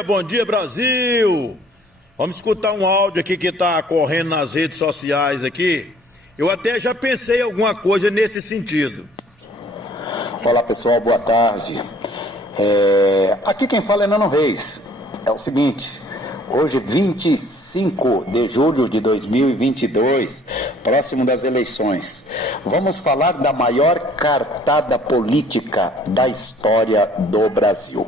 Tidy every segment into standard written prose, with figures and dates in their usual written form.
bom dia Brasil! Vamos escutar um áudio aqui que está correndo nas redes sociais aqui. Eu até já pensei em alguma coisa nesse sentido. Olá pessoal, boa tarde. Aqui quem fala é Nano Reis. É o seguinte, hoje 25 de julho de 2022, próximo das eleições, vamos falar da maior cartada política da história do Brasil.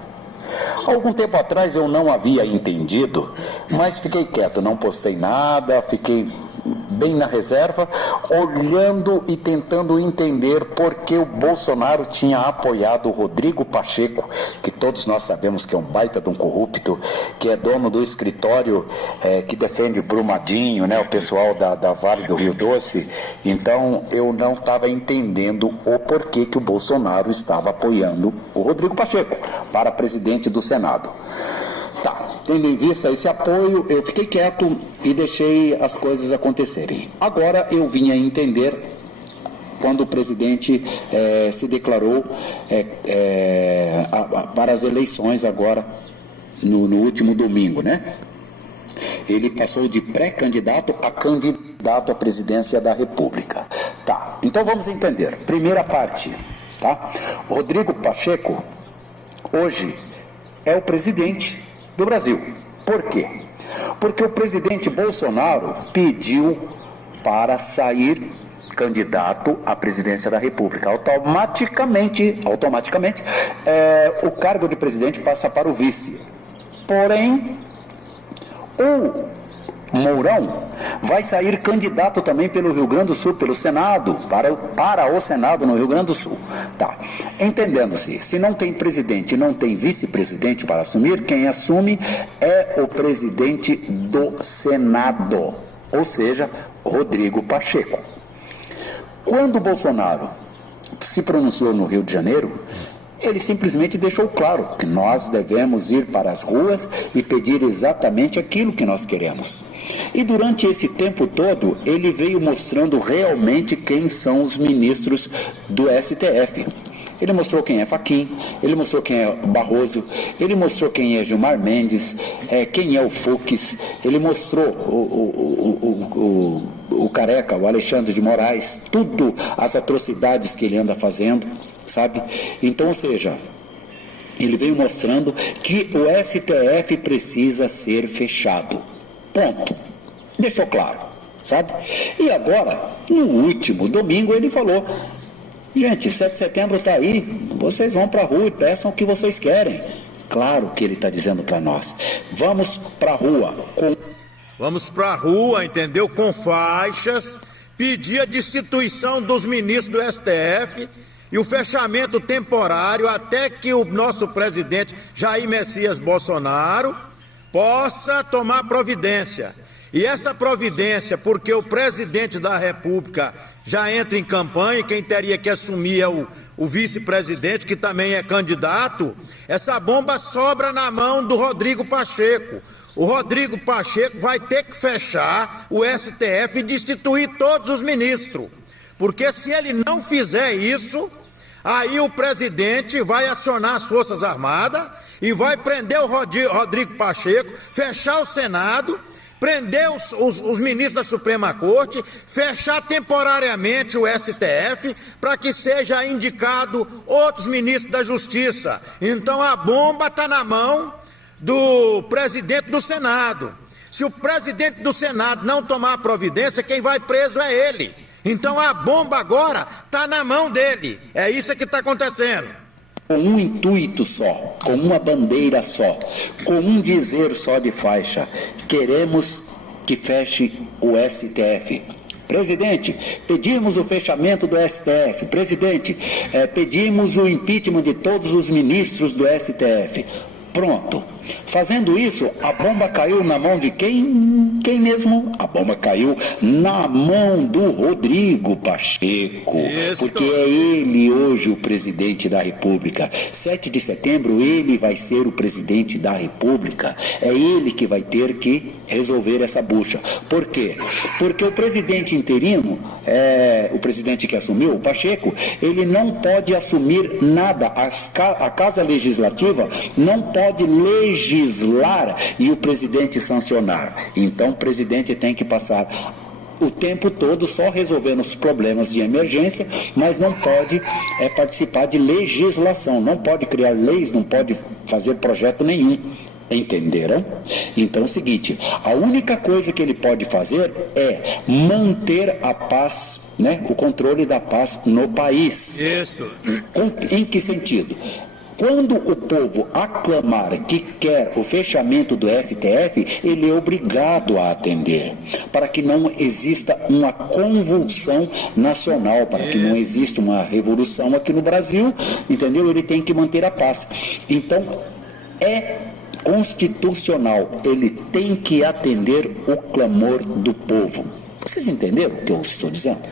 Algum tempo atrás eu não havia entendido, mas fiquei quieto, não postei nada, fiquei bem na reserva, olhando e tentando entender por que o Bolsonaro tinha apoiado o Rodrigo Pacheco, que todos nós sabemos que é um baita de um corrupto, que é dono do escritório que defende Brumadinho, né, o pessoal da Vale do Rio Doce. Então eu não estava entendendo o porquê que o Bolsonaro estava apoiando o Rodrigo Pacheco para presidente do Senado. Tendo em vista esse apoio, eu fiquei quieto e deixei as coisas acontecerem. Agora eu vim a entender quando o presidente se declarou para as eleições agora, no último domingo, né? Ele passou de pré-candidato a candidato à presidência da República. Então vamos entender. Primeira parte, Rodrigo Pacheco, hoje, é o presidente do Brasil. Por quê? Porque o presidente Bolsonaro pediu para sair candidato à presidência da República. Automaticamente, o cargo de presidente passa para o vice. Porém, o Mourão vai sair candidato também pelo Rio Grande do Sul, pelo Senado, para o Senado no Rio Grande do Sul. Entendendo-se, se não tem presidente, não tem vice-presidente para assumir, quem assume é o presidente do Senado, ou seja, Rodrigo Pacheco. Quando o Bolsonaro se pronunciou no Rio de Janeiro, ele simplesmente deixou claro que nós devemos ir para as ruas e pedir exatamente aquilo que nós queremos. E durante esse tempo todo, ele veio mostrando realmente quem são os ministros do STF. Ele mostrou quem é Fachin, ele mostrou quem é Barroso, ele mostrou quem é Gilmar Mendes, quem é o Fux, ele mostrou o Careca, o Alexandre de Moraes, tudo as atrocidades que ele anda fazendo, sabe? Então, ou seja, ele veio mostrando que o STF precisa ser fechado. Ponto. Deixou claro, sabe? E agora, no último domingo, ele falou: gente, 7 de setembro está aí, vocês vão para a rua e peçam o que vocês querem. Claro que ele está dizendo para nós: vamos para a rua. Vamos para a rua, entendeu? Com faixas, pedir a destituição dos ministros do STF e o fechamento temporário até que o nosso presidente Jair Messias Bolsonaro possa tomar providência. E essa providência, porque o presidente da República já entra em campanha e quem teria que assumir é o vice-presidente, que também é candidato, essa bomba sobra na mão do Rodrigo Pacheco. O Rodrigo Pacheco vai ter que fechar o STF e destituir todos os ministros. Porque se ele não fizer isso, aí o presidente vai acionar as Forças Armadas e vai prender o Rodrigo Pacheco, fechar o Senado, prender os ministros da Suprema Corte, fechar temporariamente o STF para que seja indicado outros ministros da Justiça. Então a bomba está na mão do presidente do Senado. Se o presidente do Senado não tomar providência, quem vai preso é ele. Então a bomba agora está na mão dele. É isso que está acontecendo. Com um intuito só, com uma bandeira só, com um dizer só de faixa: queremos que feche o STF. Presidente, pedimos o fechamento do STF. Presidente, pedimos o impeachment de todos os ministros do STF. Pronto. Fazendo isso, a bomba caiu na mão de quem? Quem mesmo? A bomba caiu na mão do Rodrigo Pacheco. Isso. Porque é ele hoje o presidente da República. 7 de setembro ele vai ser o presidente da República. É ele que vai ter que resolver essa bucha. Por quê? Porque o presidente interino o presidente que assumiu, o Pacheco, ele não pode assumir nada. A Casa Legislativa não pode legislar e o presidente sancionar. Então o presidente tem que passar o tempo todo só resolvendo os problemas de emergência, mas não pode participar de legislação, não pode criar leis, não pode fazer projeto nenhum. Entenderam? Então é o seguinte, a única coisa que ele pode fazer é manter a paz, o controle da paz no país. Isso. Em que sentido? Quando o povo aclamar que quer o fechamento do STF, ele é obrigado a atender, para que não exista uma convulsão nacional, para que não exista uma revolução aqui no Brasil, entendeu? Ele tem que manter a paz. Então, é constitucional, ele tem que atender o clamor do povo. Vocês entenderam o que eu estou dizendo?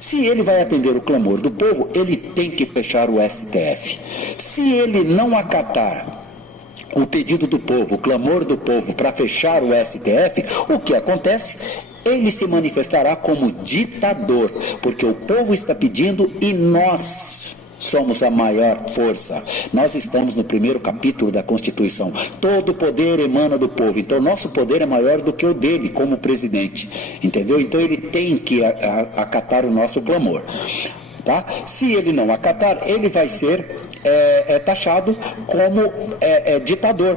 Se ele vai atender o clamor do povo, ele tem que fechar o STF. Se ele não acatar o pedido do povo, o clamor do povo para fechar o STF, o que acontece? Ele se manifestará como ditador, porque o povo está pedindo e nós somos a maior força. Nós estamos no primeiro capítulo da Constituição. Todo poder emana do povo. Então, nosso poder é maior do que o dele como presidente. Entendeu? Então, ele tem que acatar o nosso clamor. Tá? Se ele não acatar, ele vai ser taxado como ditador.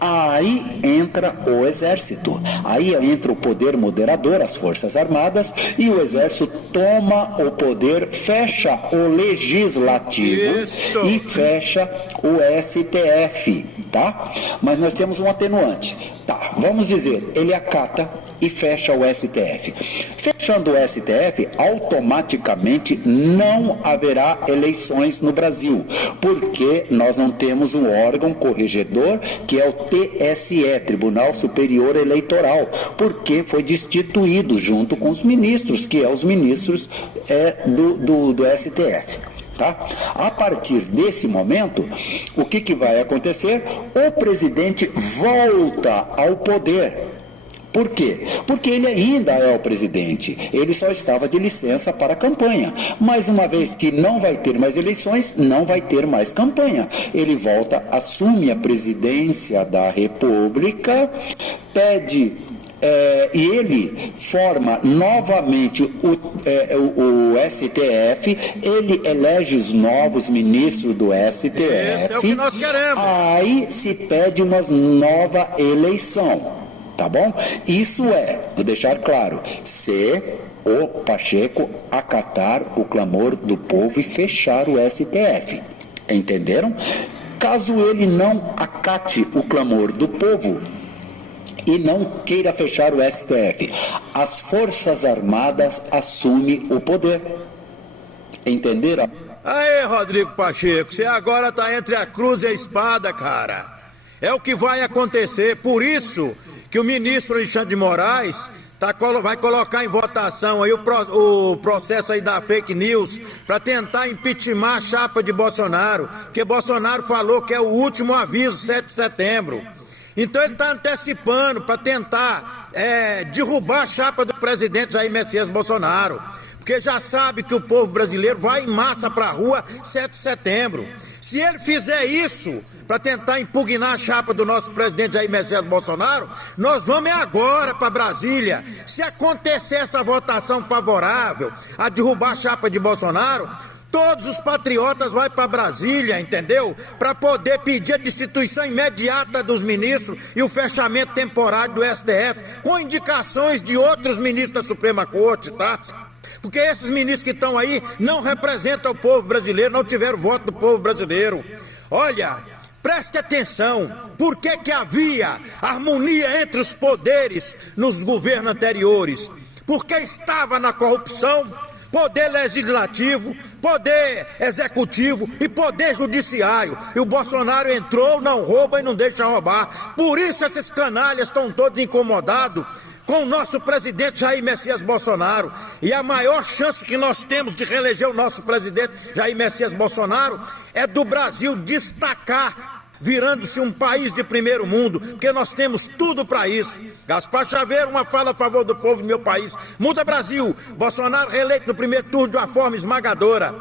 Aí entra o exército, aí entra o poder moderador, as forças armadas, e o exército toma o poder, fecha o legislativo e fecha o STF, tá? Mas nós temos um atenuante, tá? Vamos dizer, ele acata e fecha o STF. Fechando o STF, automaticamente não haverá eleições no Brasil, porque nós não temos um órgão corregedor que é o TSE, Tribunal Superior Eleitoral, porque foi destituído junto com os ministros, que é os ministros do STF. Tá? A partir desse momento, o que vai acontecer? O presidente volta ao poder. Por quê? Porque ele ainda é o presidente, ele só estava de licença para a campanha, mas uma vez que não vai ter mais eleições, não vai ter mais campanha, ele volta, assume a presidência da República, pede e ele forma novamente o STF, ele elege os novos ministros do STF. Esse é o que nós queremos. Aí se pede uma nova eleição. Tá bom? Isso vou deixar claro, se o Pacheco acatar o clamor do povo e fechar o STF. Entenderam? Caso ele não acate o clamor do povo e não queira fechar o STF, as Forças Armadas assumem o poder. Entenderam? Aí, Rodrigo Pacheco, você agora tá entre a cruz e a espada, cara. É o que vai acontecer, por isso que o ministro Alexandre de Moraes vai colocar em votação aí o processo aí da fake news para tentar impeachment a chapa de Bolsonaro, porque Bolsonaro falou que é o último aviso, 7 de setembro. Então ele está antecipando para tentar derrubar a chapa do presidente Jair Messias Bolsonaro, porque já sabe que o povo brasileiro vai em massa para a rua 7 de setembro. Se ele fizer isso para tentar impugnar a chapa do nosso presidente Jair Messias Bolsonaro, nós vamos agora para Brasília. Se acontecer essa votação favorável a derrubar a chapa de Bolsonaro, todos os patriotas vão para Brasília, entendeu? Para poder pedir a destituição imediata dos ministros e o fechamento temporário do STF, com indicações de outros ministros da Suprema Corte, tá? Porque esses ministros que estão aí não representam o povo brasileiro, não tiveram voto do povo brasileiro. Olha, preste atenção, por que havia harmonia entre os poderes nos governos anteriores? Porque estava na corrupção, poder legislativo, poder executivo e poder judiciário. E o Bolsonaro entrou, não rouba e não deixa roubar. Por isso esses canalhas estão todos incomodados com o nosso presidente Jair Messias Bolsonaro. E a maior chance que nós temos de reeleger o nosso presidente Jair Messias Bolsonaro é do Brasil destacar virando-se um país de primeiro mundo, porque nós temos tudo para isso. Gaspar Chaveiro, uma fala a favor do povo do meu país. Muda Brasil, Bolsonaro reeleito no primeiro turno de uma forma esmagadora.